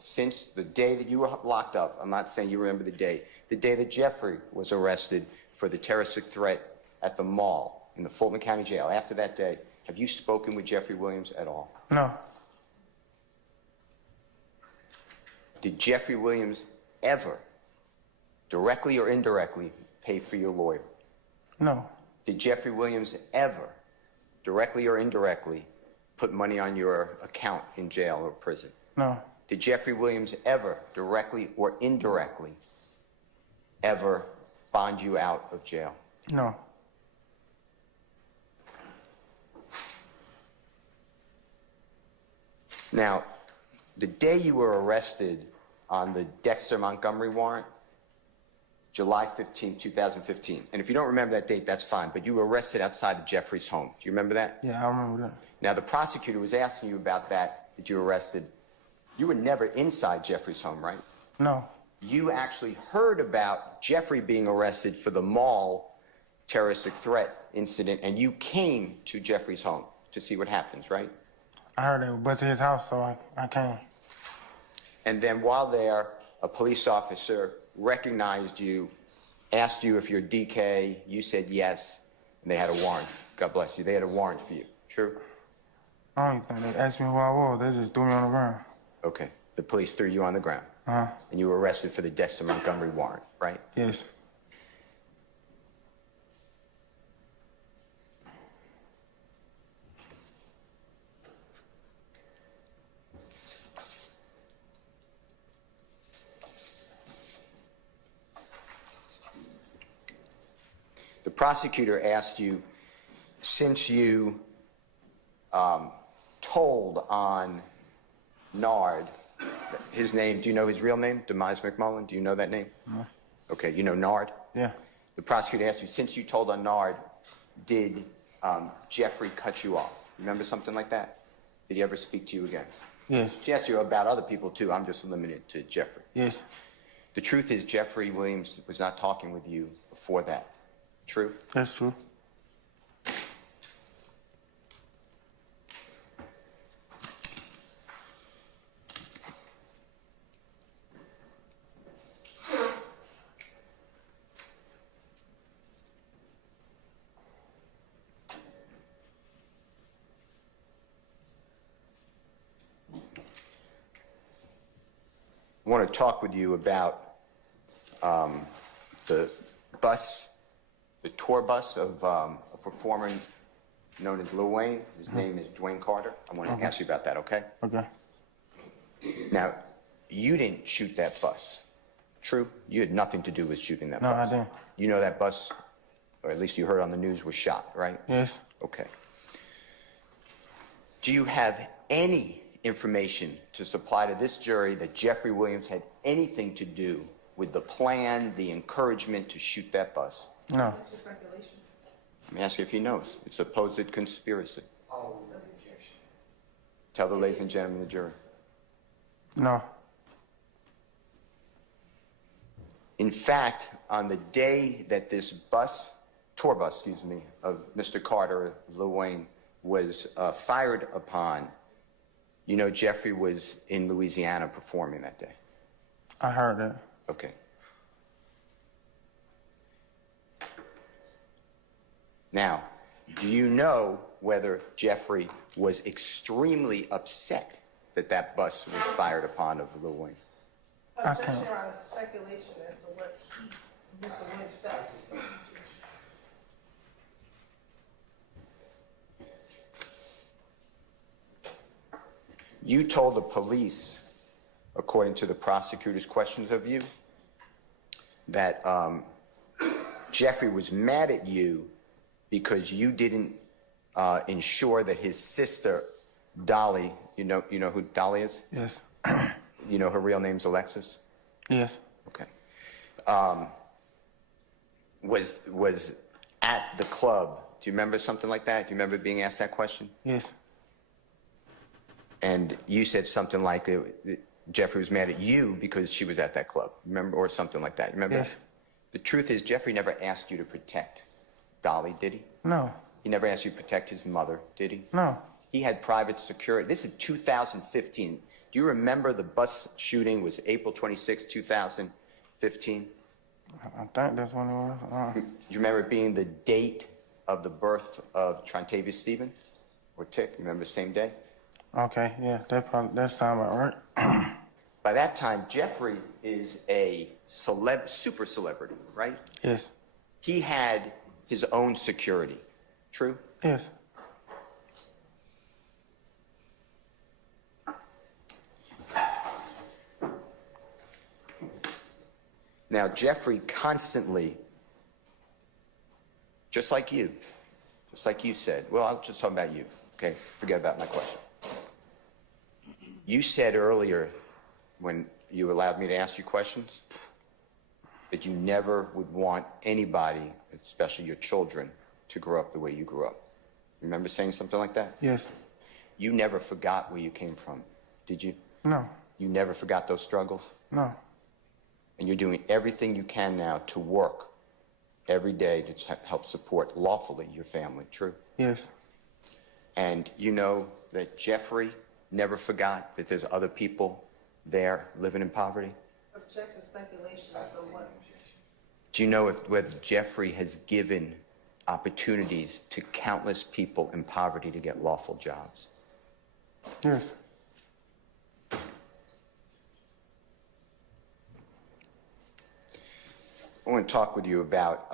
since the day that you were locked up, I'm not saying you remember the day that Jeffrey was arrested for the terroristic threat at the mall in the Fulton County Jail, after that day, have you spoken with Jeffery Williams at all? No. Did Jeffery Williams ever, directly or indirectly, pay for your lawyer? No. Did Jeffery Williams ever, directly or indirectly, put money on your account in jail or prison? No. Did Jeffery Williams ever, directly or indirectly, ever bond you out of jail? No. Now, the day you were arrested on the Dexter Montgomery warrant, July 15, 2015. And if you don't remember that date, that's fine, but you were arrested outside of Jeffrey's home. Do you remember that? Yeah, I remember that. Now, the prosecutor was asking you about that you were arrested. You were never inside Jeffrey's home, right? No. You actually heard about Jeffrey being arrested for the mall terroristic threat incident, and you came to Jeffrey's home to see what happens, right? I heard they were busting his house, so I came. And then while there, a police officer recognized you, asked you if you're DK, you said yes, and they had a warrant. God bless you. They had a warrant for you. True? I don't even think they asked me who I was. They just threw me on the ground. Okay. The police threw you on the ground. Uh-huh. And you were arrested for the Dexter Montgomery warrant, right? Yes. The prosecutor asked you, since you told on Nard, his name, do you know his real name? Demise McMullen, do you know that name? No. Okay, you know Nard? Yeah. The prosecutor asked you, since you told on Nard, did Jeffrey cut you off? Remember something like that? Did he ever speak to you again? Yes. She asked you about other people too. I'm just limited to Jeffrey. Yes. The truth is Jeffrey Williams was not talking with you before that. True? That's true. I want to talk with you about the bus, the tour bus of a performer known as Lil Wayne. His name is Dwayne Carter. I want to ask you about that, okay? Okay. Now, you didn't shoot that bus. True? You had nothing to do with shooting that No, bus. I didn't. You know that bus, or at least you heard on the news, was shot, right? Yes. Okay. Do you have any information to supply to this jury that Jeffery Williams had anything to do with the plan, the encouragement to shoot that bus? No. Let me ask you if he knows. It's a supposed conspiracy. Tell the ladies and gentlemen of the jury. No. In fact, on the day that this tour bus, of Mr. Carter, Lil Wayne, was fired upon, you know Jeffrey was in Louisiana performing that day. I heard that. Okay. Now, do you know whether Jeffrey was extremely upset that that bus was fired upon of Lil Wayne? Objection on speculation as to what Mr. Wayne felt. You told the police, according to the prosecutor's questions of you, that Jeffrey was mad at you because you didn't ensure that his sister, Dolly, you know who Dolly is? Yes. You know her real name's Alexis? Yes. Okay. Was at the club. Do you remember something like that? Do you remember being asked that question? Yes. And you said something like Jeffrey was mad at you because she was at that club. Remember, or something like that. Remember? Yes. The truth is, Jeffrey never asked you to protect Dolly, did he? No. He never asked you to protect his mother, did he? No. He had private security. This is 2015. Do you remember the bus shooting was April 26, 2015? I think that's when it was. Do you remember it being the date of the birth of Trontavious Stevens? Or Tick? You remember the same day? Okay, yeah, that sound about right. By that time, Jeffrey is a super celebrity, right? Yes, He had his own security. True? yes, Now, Jeffrey constantly, just like you said, well, I'll just talk about you, okay? Forget about my question. You said earlier, when you allowed me to ask you questions, that you never would want anybody, especially your children, to grow up the way you grew up. Remember saying something like that? yes. You never forgot where you came from, did you? No, You never forgot those struggles? no, And you're doing everything you can now to work every day to help support lawfully your family, true? yes, And you know that Jeffrey never forgot that there's other people there living in poverty? Objection, speculation as to what. Do you know whether Jeffrey has given opportunities to countless people in poverty to get lawful jobs? yes. I want to talk with you about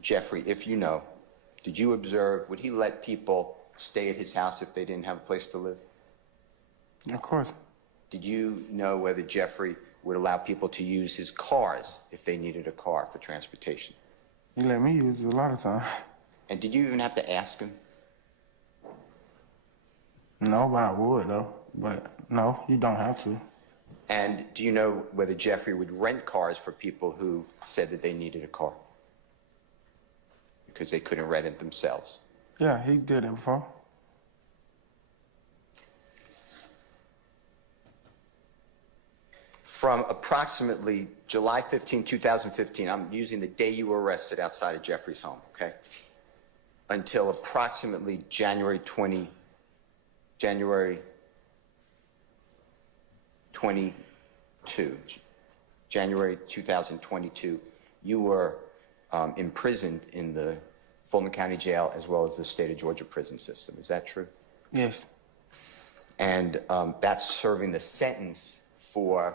Jeffrey, if you know. Did you observe, would he let people stay at his house if they didn't have a place to live? Of course. Did you know whether Jeffrey would allow people to use his cars if they needed a car for transportation? He let me use it a lot of times. And did you even have to ask him? No, but I would though. But no, you don't have to. And do you know whether Jeffrey would rent cars for people who said that they needed a car because they couldn't rent it themselves? Yeah, he did it before. From approximately July 15, 2015, I'm using the day you were arrested outside of Jeffrey's home, okay? Until approximately January 22, January 2022, you were imprisoned in the Fulton County Jail as well as the state of Georgia prison system. Is that true? Yes, And that's serving the sentence for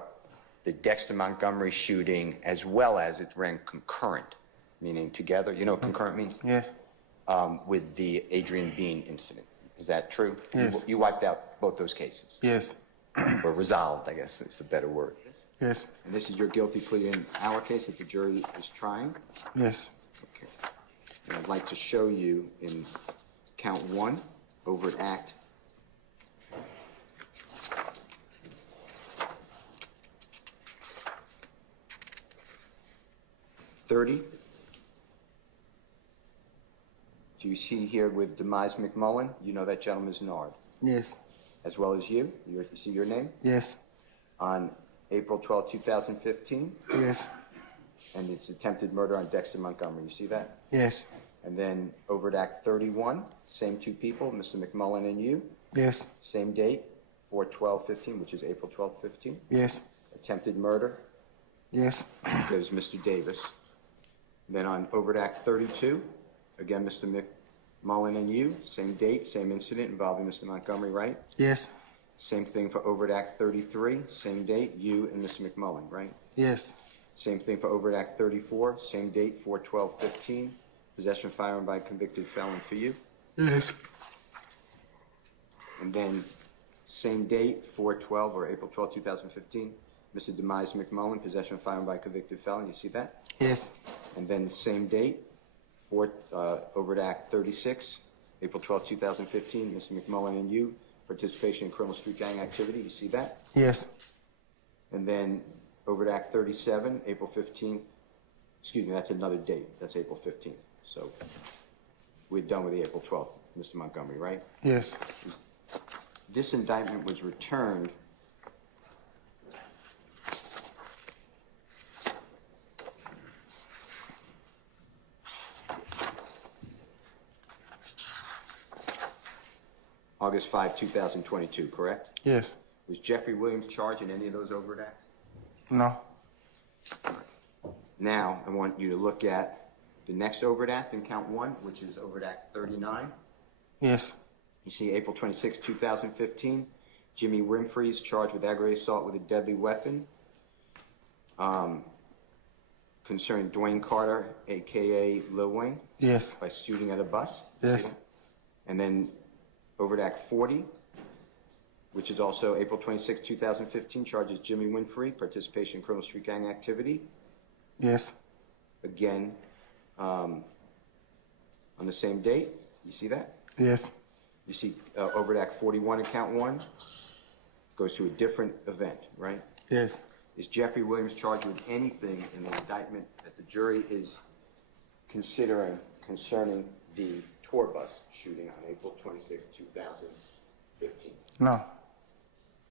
the Dexter Montgomery shooting, as well as it ran concurrent, meaning together. You know what concurrent means? yes, With the Adrian Bean incident. Is that true? Yes. You wiped out both those cases, yes, or resolved, I guess is a better word. yes, And this is your guilty plea in our case that the jury is trying? yes. Okay. And I'd like to show you in count 1, overt act. $30. Do you see here with Demise McMullen? You know that gentleman's Nard, Yes, as well as you. You see your name? yes, On April 12, 2015, yes, and it's attempted murder on Dexter Montgomery. You see that? yes, And then overt act 31, same two people, Mr. McMullen and you. yes, Same date, 4/12/15, which is April 12, 15. yes, Attempted murder yes, goes Mr. Davis. Then on overt act 32, again, Mr. McMullen and you, same date, same incident involving Mr. Montgomery, right? yes, Same thing for overt act 33, same date, you and Mr. McMullen, right? yes, Same thing for overt act 34, same date, 4/12/15, possession of firearm by a convicted felon for you. yes, And then same date, 4/12 or April 12, 2015, Mr. Demise McMullen, possession of firearm by a convicted felon. You see that? yes, And then same date, overt act 36, April 12, 2015, Mr. McMullen and you, participation in criminal street gang activity. You see that? yes, And then overt act 37, April 15th. Excuse me, that's another date. That's April 15th. So we're done with the April 12th, Mr. Montgomery, right? yes, This indictment was returned 5, 2022, correct? Yes. Was Jeffery Williams charged in any of those overt acts? No. Now, I want you to look at the next overt act in count 1, which is overt act 39. Yes. You see April 26, 2015, Jimmy Winfrey is charged with aggravated assault with a deadly weapon concerning Dwayne Carter, a.k.a. Lil Wayne, Yes. by shooting at a bus. Yes. See that? And then overt act 40, which is also April 26, 2015, charges Jimmy Winfrey, participation in criminal street gang activity. Yes. Again, on the same date. You see that? Yes. You see overt act 41 in count 1 goes to a different event, right? Yes. Is Jeffery Williams charged with anything in the indictment that the jury is considering concerning the tour bus shooting on April 26, 2015? No.